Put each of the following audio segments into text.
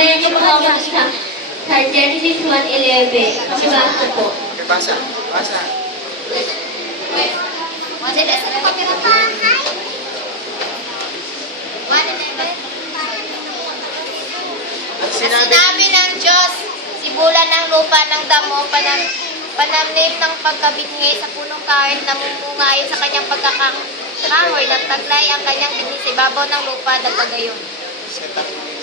Gabayan niyo po ako sa Genesis 1:11. Pakibasa po. Basa. Basa. Sinabi ng Diyos, sibulan ng lupa ng damo, panamnim ng pagkabingi sa punong kahit namumunga ayon sa kanyang pagkakahoy, nagtaglay ang kanyang bini sa ibabaw ng lupa, dagagayon.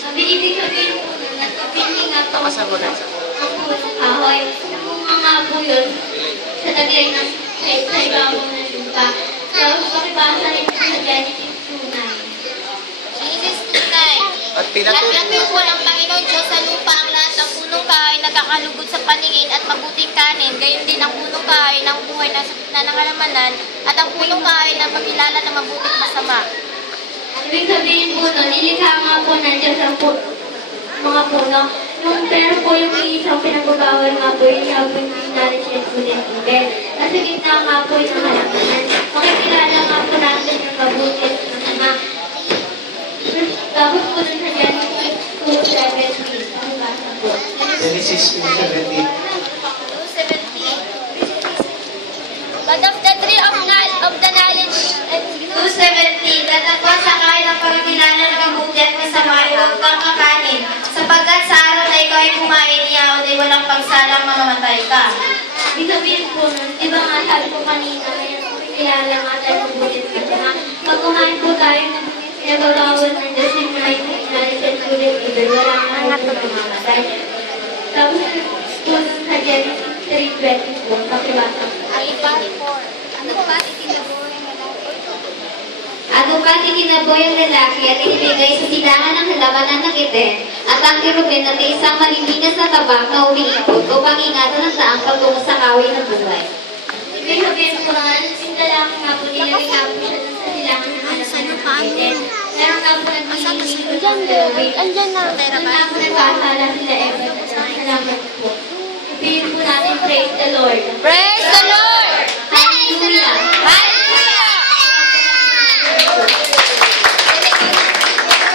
Sabi, ibig sabihin po na nagkabingi nga po ang Takasan mo na. punong kahoy. Namunga nga po yun sa taglay ng sa ibabaw ng lupa. Tapos pakibasa rin po sa Genesis 2:9. Genesis 2:9. At pinatuloy. Naglapit po ng Panginoon Diyos sa lupa ang lahat ng punong kahoy na kakalugod sa paningin at mabuting kanin, gayon din ang punong kahoy ng buhay na sa gitna ng halamanan at ang punong kahoy na makilala na mabuting masama. Ibig sabihin po nun, nilikha nga po ng Diyos ang mga puno. Pero po yung isang pinagbabawal nga po yung yung knowledge and good and evil. Nasa gitna nga po yung halamanan. Makikilala nga po natin yung mabuti at masama. Tapos po dun sa Genesis 2:17. Ang basa po. Genesis 2:17. 2:17. But of the tree of the knowledge and 2:17. Tatapos sa kain ng pagkakilala ng mabuti at masama ay huwag kang kakanin. Sapagkat sa araw na ikaw ay kumain niya ay walang pagsalang mamamatay ka. Ibig sabihin po nun, di ba nga sabi ko kanina, may kilala nga tayo mabuti at masama. Pag kumain po tayo ng pinababawal ng Diyos yung knowledge and good and evil, wala nga po mamamatay. Tapos po nun sa Genesis 3:24, pakibasa po. ang ipa-4. Ano pa itinabuhay na Agupati kinaboy ang lalaki at inibigay sa silangan ng halamanan ng itin at ang kirubin at isang maliligas na tabak na umiikot upang ingatan ng daang pagtungo sa kahoy ng buhay. Ibig sabihin po nga, yung lalaki nga po nilagay nga po siya dun sa silangan ng halamanan ng itin. Meron nga po nag-iikot ang kirubin. Andyan na. Doon nga po nagkasala sila Eva. Salamat po. Sabihin po natin, praise the Lord. Praise